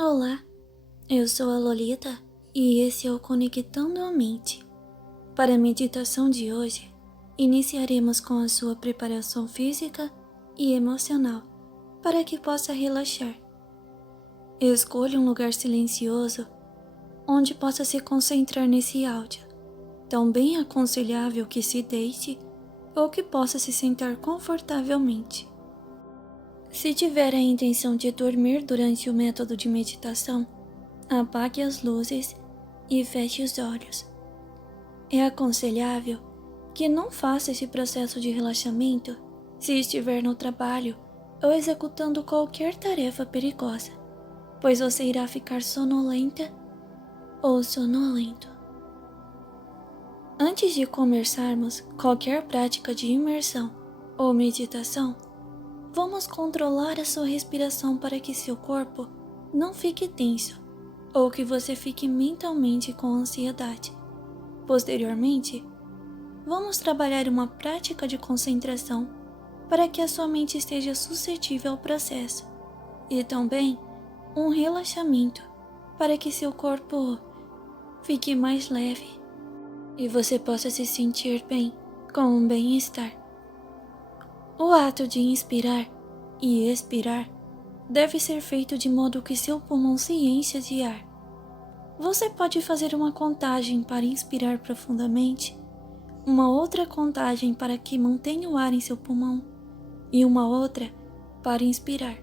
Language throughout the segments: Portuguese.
Olá, eu sou a Lolita e esse é o Conectando a Mente. Para a meditação de hoje, iniciaremos com a sua preparação física e emocional para que possa relaxar. Escolha um lugar silencioso onde possa se concentrar nesse áudio, tão bem aconselhável que se deite ou que possa se sentar confortavelmente. Se tiver a intenção de dormir durante o método de meditação, apague as luzes e feche os olhos. É aconselhável que não faça esse processo de relaxamento se estiver no trabalho ou executando qualquer tarefa perigosa, pois você irá ficar sonolenta ou sonolento. Antes de começarmos qualquer prática de imersão ou meditação, vamos controlar a sua respiração para que seu corpo não fique tenso ou que você fique mentalmente com ansiedade. Posteriormente, vamos trabalhar uma prática de concentração para que a sua mente esteja suscetível ao processo e também um relaxamento para que seu corpo fique mais leve e você possa se sentir bem com um bem-estar. O ato de inspirar e expirar deve ser feito de modo que seu pulmão se encha de ar. Você pode fazer uma contagem para inspirar profundamente, uma outra contagem para que mantenha o ar em seu pulmão e uma outra para inspirar.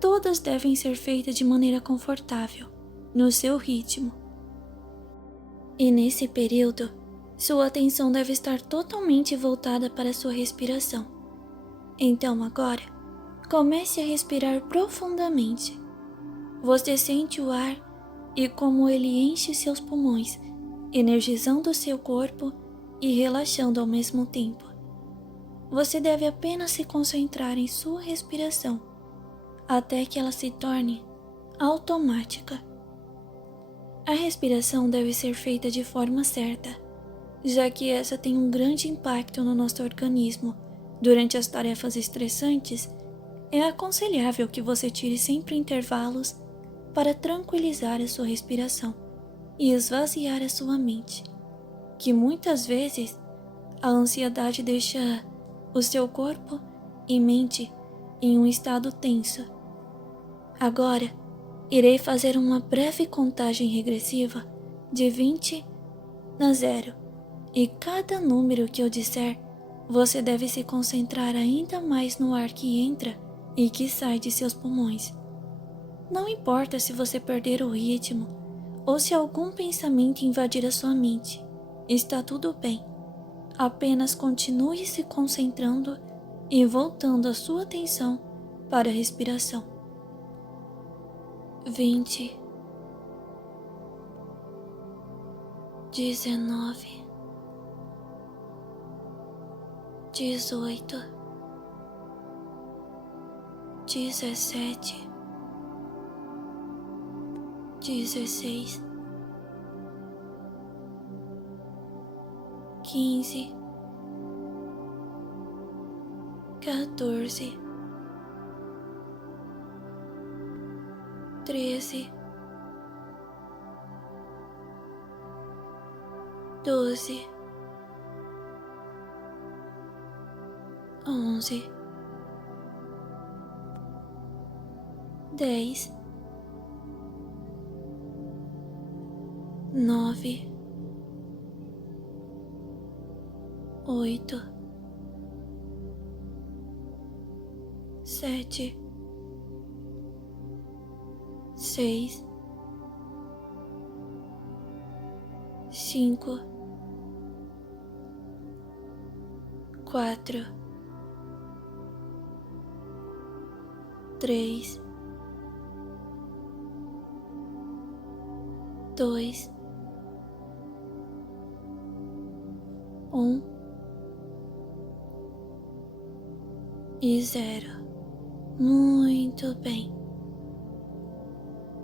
Todas devem ser feitas de maneira confortável, no seu ritmo. E nesse período, sua atenção deve estar totalmente voltada para a sua respiração. Então agora, comece a respirar profundamente. Você sente o ar e como ele enche seus pulmões, energizando seu corpo e relaxando ao mesmo tempo. Você deve apenas se concentrar em sua respiração, até que ela se torne automática. A respiração deve ser feita de forma certa, já que essa tem um grande impacto no nosso organismo. Durante as tarefas estressantes, é aconselhável que você tire sempre intervalos para tranquilizar a sua respiração e esvaziar a sua mente, que muitas vezes a ansiedade deixa o seu corpo e mente em um estado tenso. Agora, irei fazer uma breve contagem regressiva de 20 a 0 e cada número que eu disser, você deve se concentrar ainda mais no ar que entra e que sai de seus pulmões. Não importa se você perder o ritmo ou se algum pensamento invadir a sua mente, está tudo bem. Apenas continue se concentrando e voltando a sua atenção para a respiração. 20, 19, 18, 17, 16, 15, 14, 13, 12, 11, 10, 9, 8, 7, 6, 5, 4, 3, 2, 1 e 0. Muito bem.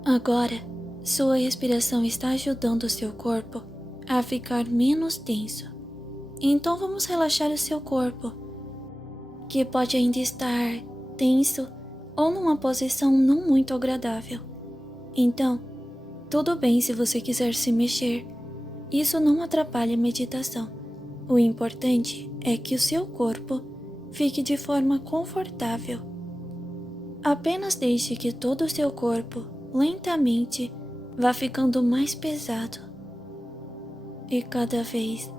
Agora, sua respiração está ajudando o seu corpo a ficar menos tenso. Então vamos relaxar o seu corpo, que pode ainda estar tenso ou numa posição não muito agradável. Então, tudo bem se você quiser se mexer. Isso não atrapalha a meditação. O importante é que o seu corpo fique de forma confortável. Apenas deixe que todo o seu corpo, lentamente, vá ficando mais pesado. E cada vez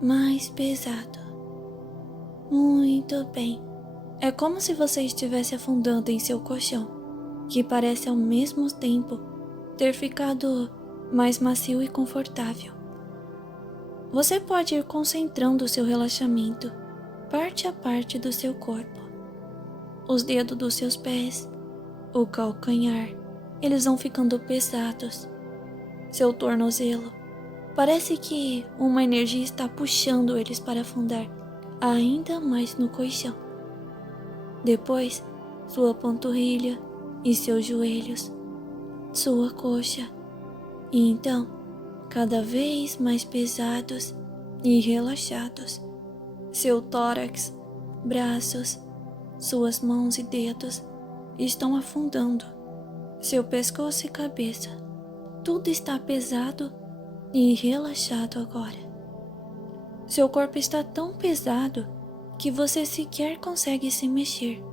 mais pesado. Muito bem. É como se você estivesse afundando em seu colchão, que parece ao mesmo tempo ter ficado mais macio e confortável. Você pode ir concentrando o seu relaxamento, parte a parte do seu corpo. Os dedos dos seus pés, o calcanhar, eles vão ficando pesados. Seu tornozelo, parece que uma energia está puxando eles para afundar ainda mais no colchão. Depois, sua panturrilha e seus joelhos, sua coxa, e então, cada vez mais pesados e relaxados, seu tórax, braços, suas mãos e dedos estão afundando, seu pescoço e cabeça, tudo está pesado e relaxado agora. Seu corpo está tão pesado que você sequer consegue se mexer,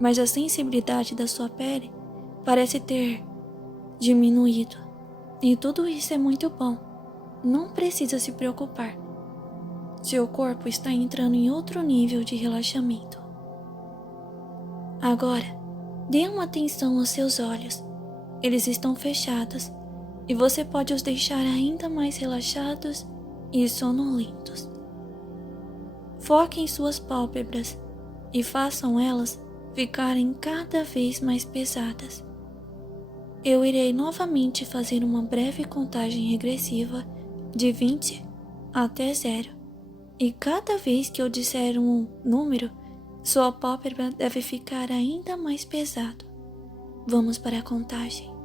mas a sensibilidade da sua pele parece ter diminuído, e tudo isso é muito bom. Não precisa se preocupar. Seu corpo está entrando em outro nível de relaxamento. Agora, dê uma atenção aos seus olhos. Eles estão fechados e você pode os deixar ainda mais relaxados e sonolentos. Foque em suas pálpebras e façam elas ficarem cada vez mais pesadas. Eu irei novamente fazer uma breve contagem regressiva de 20 até 0, e cada vez que eu disser um número, sua pálpebra deve ficar ainda mais pesado. Vamos para a contagem.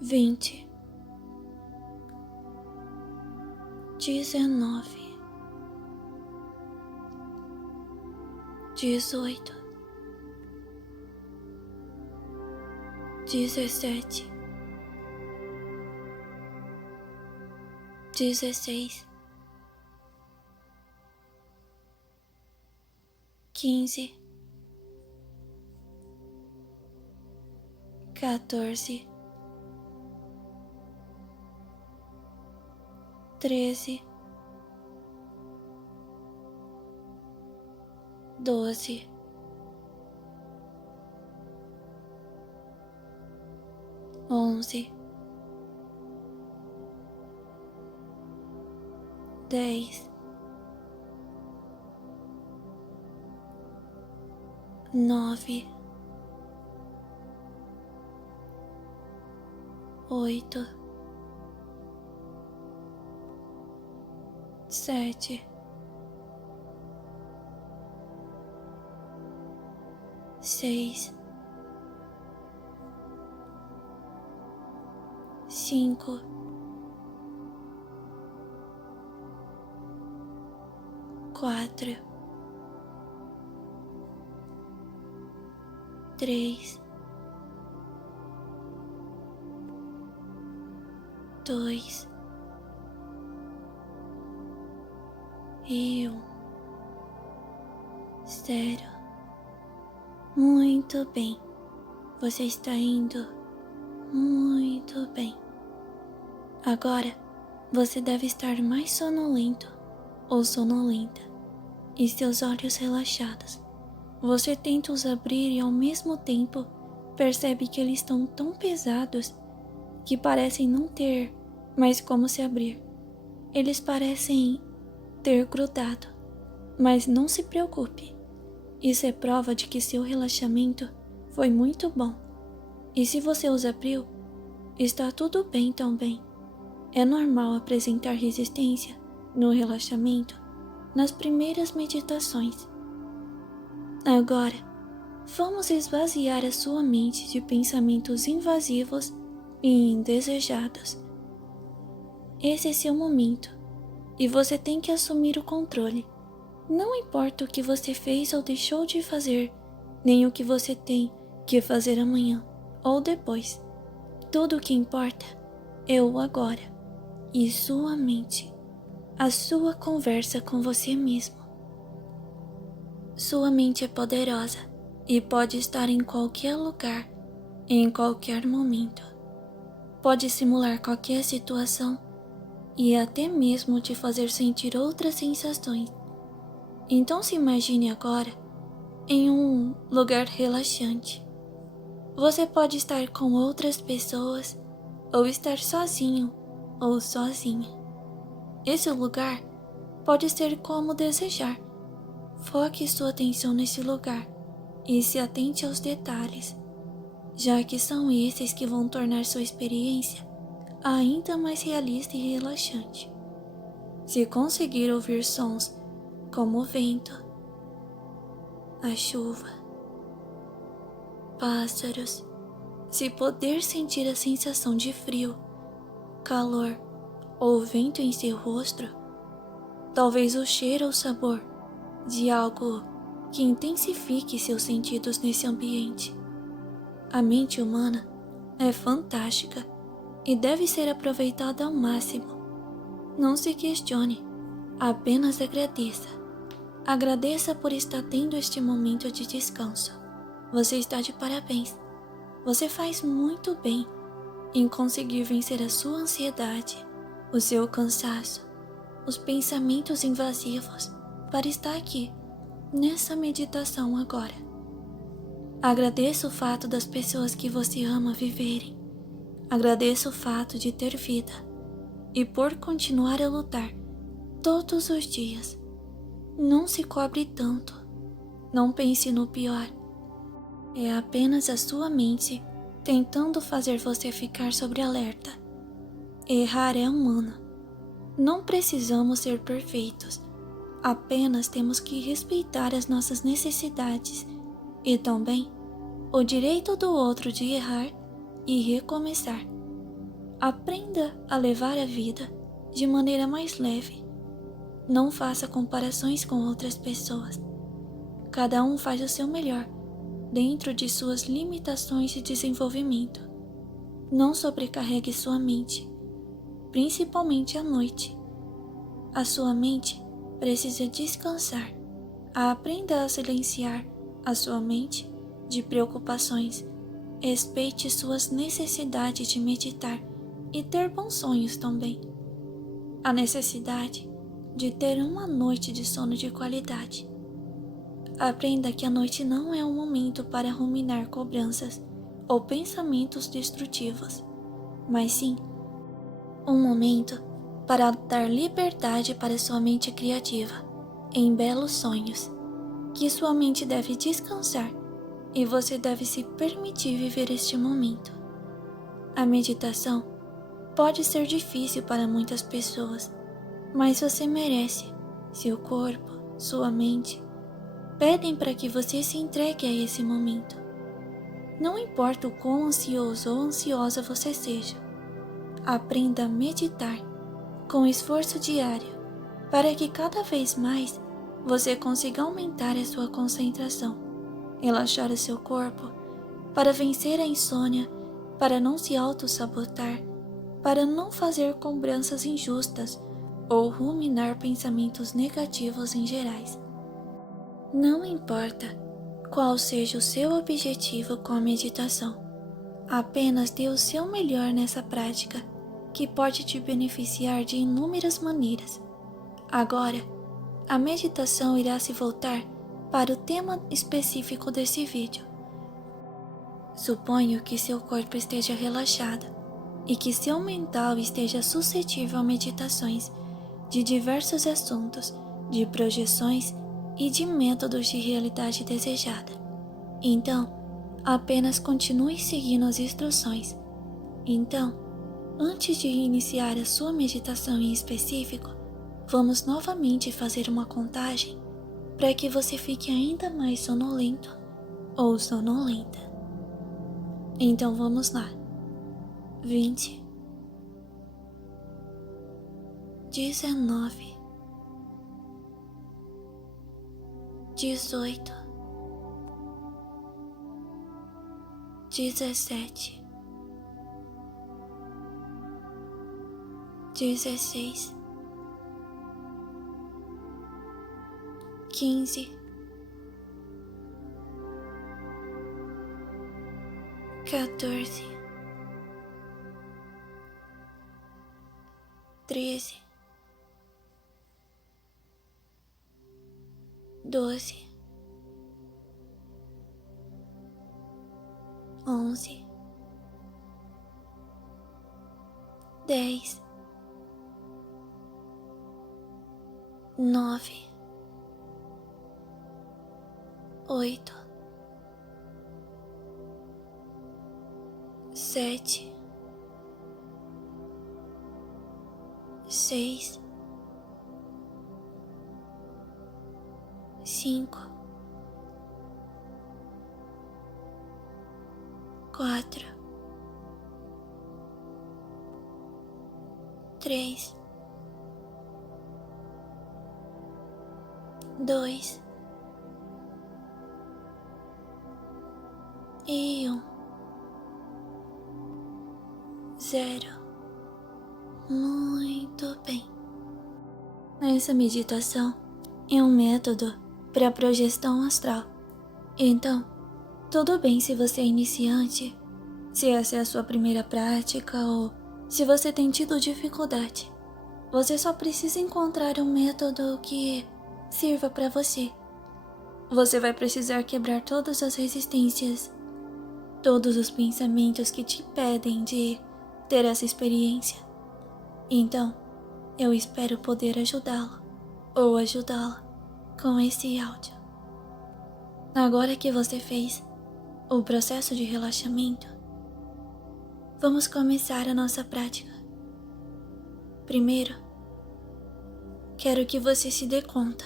20, 19, 18, 17, 16, 15, 14, 13, 12, 11, 10, 9, 8, 7, 6, 5, 4, 3, 2 e 1. 0. Muito bem. Você está indo muito bem. Agora, você deve estar mais sonolento ou sonolenta e seus olhos relaxados. Você tenta os abrir e ao mesmo tempo percebe que eles estão tão pesados que parecem não ter mais como se abrir. Eles parecem ter grudado, mas não se preocupe. Isso é prova de que seu relaxamento foi muito bom. E se você os abriu, está tudo bem também. É normal apresentar resistência no relaxamento nas primeiras meditações. Agora, vamos esvaziar a sua mente de pensamentos invasivos e indesejados. Esse é seu momento e você tem que assumir o controle. Não importa o que você fez ou deixou de fazer, nem o que você tem que fazer amanhã ou depois. Tudo o que importa é o agora e sua mente, a sua conversa com você mesmo. Sua mente é poderosa e pode estar em qualquer lugar, em qualquer momento. Pode simular qualquer situação e até mesmo te fazer sentir outras sensações. Então se imagine agora em um lugar relaxante. Você pode estar com outras pessoas ou estar sozinho ou sozinha. Esse lugar pode ser como desejar. Foque sua atenção nesse lugar e se atente aos detalhes, já que são esses que vão tornar sua experiência ainda mais realista e relaxante. Se conseguir ouvir sons como o vento, a chuva, pássaros, se poder sentir a sensação de frio, calor ou vento em seu rosto, talvez o cheiro ou sabor de algo que intensifique seus sentidos nesse ambiente. A mente humana é fantástica e deve ser aproveitada ao máximo. Não se questione, apenas agradeça. Agradeça por estar tendo este momento de descanso. Você está de parabéns. Você faz muito bem em conseguir vencer a sua ansiedade, o seu cansaço, os pensamentos invasivos para estar aqui, nessa meditação agora. Agradeça o fato das pessoas que você ama viverem. Agradeça o fato de ter vida e por continuar a lutar todos os dias. Não se cobre tanto. Não pense no pior. É apenas a sua mente tentando fazer você ficar sobre alerta. Errar é humano. Não precisamos ser perfeitos. Apenas temos que respeitar as nossas necessidades e também o direito do outro de errar e recomeçar. Aprenda a levar a vida de maneira mais leve. Não faça comparações com outras pessoas. Cada um faz o seu melhor dentro de suas limitações de desenvolvimento. Não sobrecarregue sua mente, principalmente à noite. A sua mente precisa descansar. Aprenda a silenciar a sua mente de preocupações. Respeite suas necessidades de meditar e ter bons sonhos também. A necessidade de ter uma noite de sono de qualidade. Aprenda que a noite não é um momento para ruminar cobranças ou pensamentos destrutivos, mas sim um momento para dar liberdade para sua mente criativa em belos sonhos, que sua mente deve descansar e você deve se permitir viver este momento. A meditação pode ser difícil para muitas pessoas, mas você merece. Seu corpo, sua mente pedem para que você se entregue a esse momento. Não importa o quão ansioso ou ansiosa você seja, aprenda a meditar com esforço diário para que cada vez mais você consiga aumentar a sua concentração, relaxar o seu corpo, para vencer a insônia, para não se auto-sabotar, para não fazer cobranças injustas ou ruminar pensamentos negativos em gerais. Não importa qual seja o seu objetivo com a meditação, apenas dê o seu melhor nessa prática, que pode te beneficiar de inúmeras maneiras. Agora, a meditação irá se voltar para o tema específico desse vídeo. Suponho que seu corpo esteja relaxado e que seu mental esteja suscetível a meditações de diversos assuntos, de projeções e de métodos de realidade desejada. Então, apenas continue seguindo as instruções. Então, antes de iniciar a sua meditação em específico, vamos novamente fazer uma contagem para que você fique ainda mais sonolento ou sonolenta. Então vamos lá. 20, 19, 18, 17, 16, 15, 14, 13, 12, 11, 10, 9, 8, 7, 6, 5, 4, 3, 2 e 1, 0. Muito bem. Essa meditação é um método para projeção astral. Então, tudo bem se você é iniciante, se essa é a sua primeira prática ou se você tem tido dificuldade. Você só precisa encontrar um método que sirva para você. Você vai precisar quebrar todas as resistências, todos os pensamentos que te impedem de ter essa experiência. Então, eu espero poder ajudá-lo ou ajudá-la com esse áudio. Agora que você fez o processo de relaxamento, vamos começar a nossa prática. Primeiro, quero que você se dê conta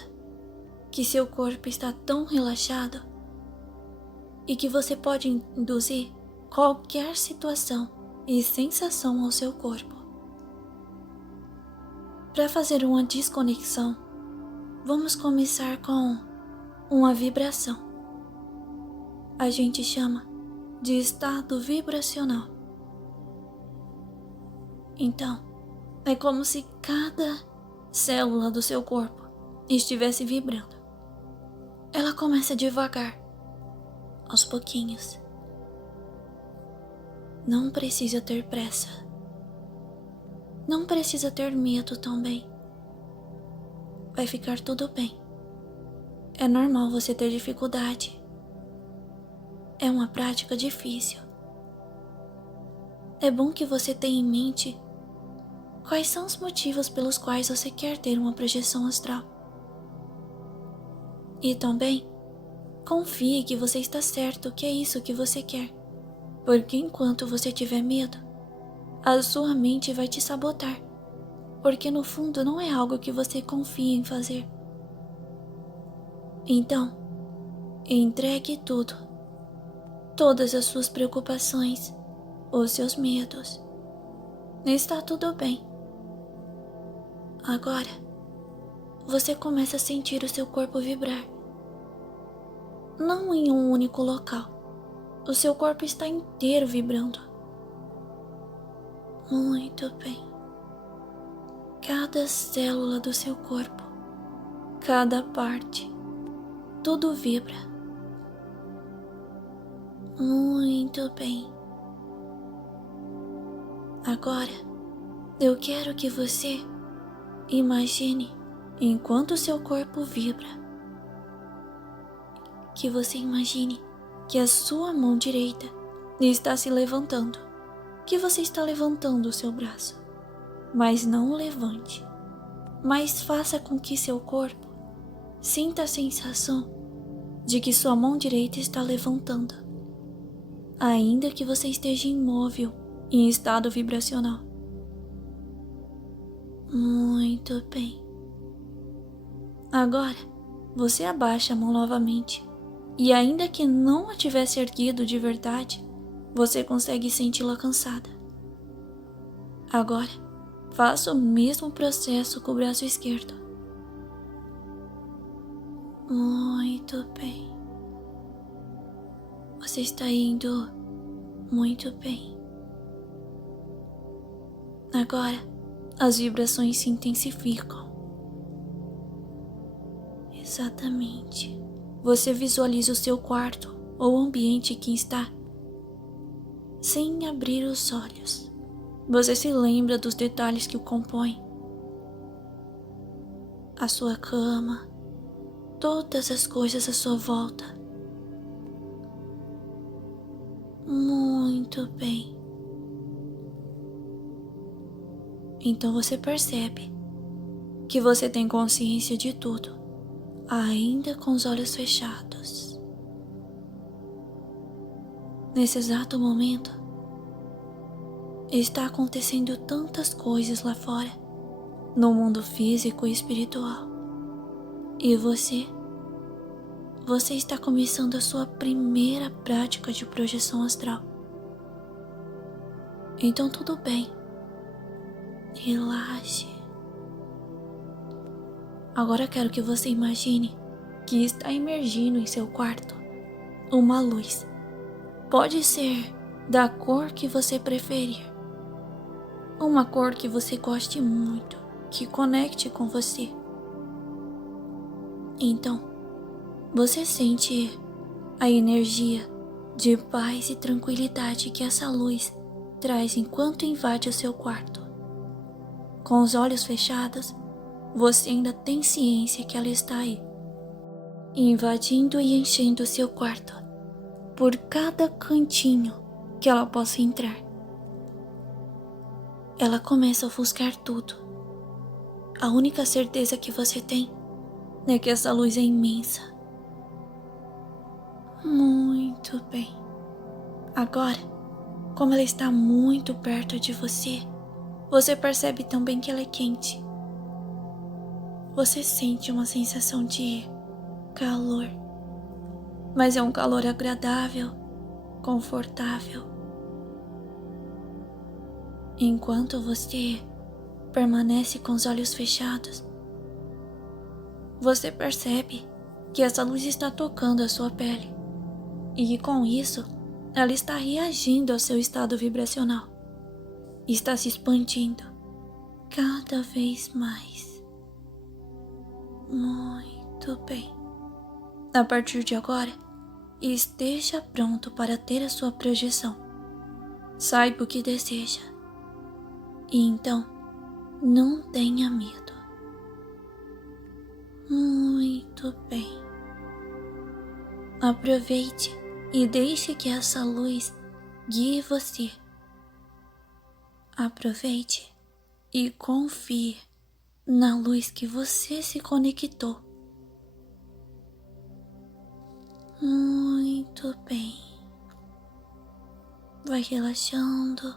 que seu corpo está tão relaxado e que você pode induzir qualquer situação e sensação ao seu corpo. Para fazer uma desconexão, vamos começar com uma vibração. A gente chama de estado vibracional. Então, é como se cada célula do seu corpo estivesse vibrando. Ela começa devagar, aos pouquinhos. Não precisa ter pressa. Não precisa ter medo também. Vai ficar tudo bem. É normal você ter dificuldade. É uma prática difícil. É bom que você tenha em mente quais são os motivos pelos quais você quer ter uma projeção astral. E também, confie que você está certo que é isso que você quer. Porque enquanto você tiver medo, a sua mente vai te sabotar. Porque no fundo não é algo que você confia em fazer. Então, entregue tudo. Todas as suas preocupações, os seus medos. Está tudo bem. Agora, você começa a sentir o seu corpo vibrar. Não em um único local. O seu corpo está inteiro vibrando. Muito bem. Cada célula do seu corpo, cada parte, tudo vibra. Muito bem. Agora, eu quero que você imagine, enquanto seu corpo vibra, que você imagine que a sua mão direita está se levantando, que você está levantando o seu braço, mas não o levante, mas faça com que seu corpo sinta a sensação de que sua mão direita está levantando, ainda que você esteja imóvel em estado vibracional. Muito bem. Agora, você abaixa a mão novamente e ainda que não a tivesse erguido de verdade, você consegue senti-la cansada. Agora, faça o mesmo processo com o braço esquerdo. Muito bem. Você está indo Muito bem. Agora, as vibrações se intensificam. Exatamente. Você visualiza o seu quarto ou ambiente que está sem abrir os olhos. Você se lembra dos detalhes que o compõem. A sua cama, todas as coisas à sua volta. Muito bem. Então você percebe que você tem consciência de tudo, ainda com os olhos fechados. Nesse exato momento, está acontecendo tantas coisas lá fora, no mundo físico e espiritual. E você está começando a sua primeira prática de projeção astral. Então tudo bem. Relaxe. Agora quero que você imagine que está emergindo em seu quarto uma luz. Pode ser da cor que você preferir. Uma cor que você goste muito, que conecte com você. Então, você sente a energia de paz e tranquilidade que essa luz traz enquanto invade o seu quarto. Com os olhos fechados, você ainda tem ciência que ela está aí, invadindo e enchendo o seu quarto, por cada cantinho que ela possa entrar. Ela começa a ofuscar tudo. A única certeza que você tem é que essa luz é imensa. Muito bem. Agora, como ela está muito perto de você, você percebe também que ela é quente. Você sente uma sensação de calor, mas é um calor agradável, confortável. Enquanto você permanece com os olhos fechados, você percebe que essa luz está tocando a sua pele e com isso ela está reagindo ao seu estado vibracional. Está se expandindo cada vez mais. Muito bem. A partir de agora, esteja pronto para ter a sua projeção. Saiba o que deseja. E então, não tenha medo. Muito bem. Aproveite e deixe que essa luz guie você. Aproveite e confie na luz que você se conectou. Muito bem. Vai relaxando.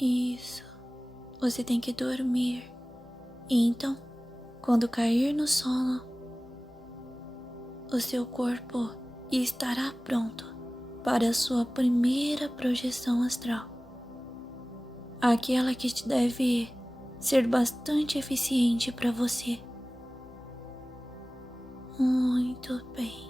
Isso. Você tem que dormir. E então, quando cair no sono, o seu corpo estará pronto para a sua primeira projeção astral. Aquela que deve ser bastante eficiente para você. Muito bem.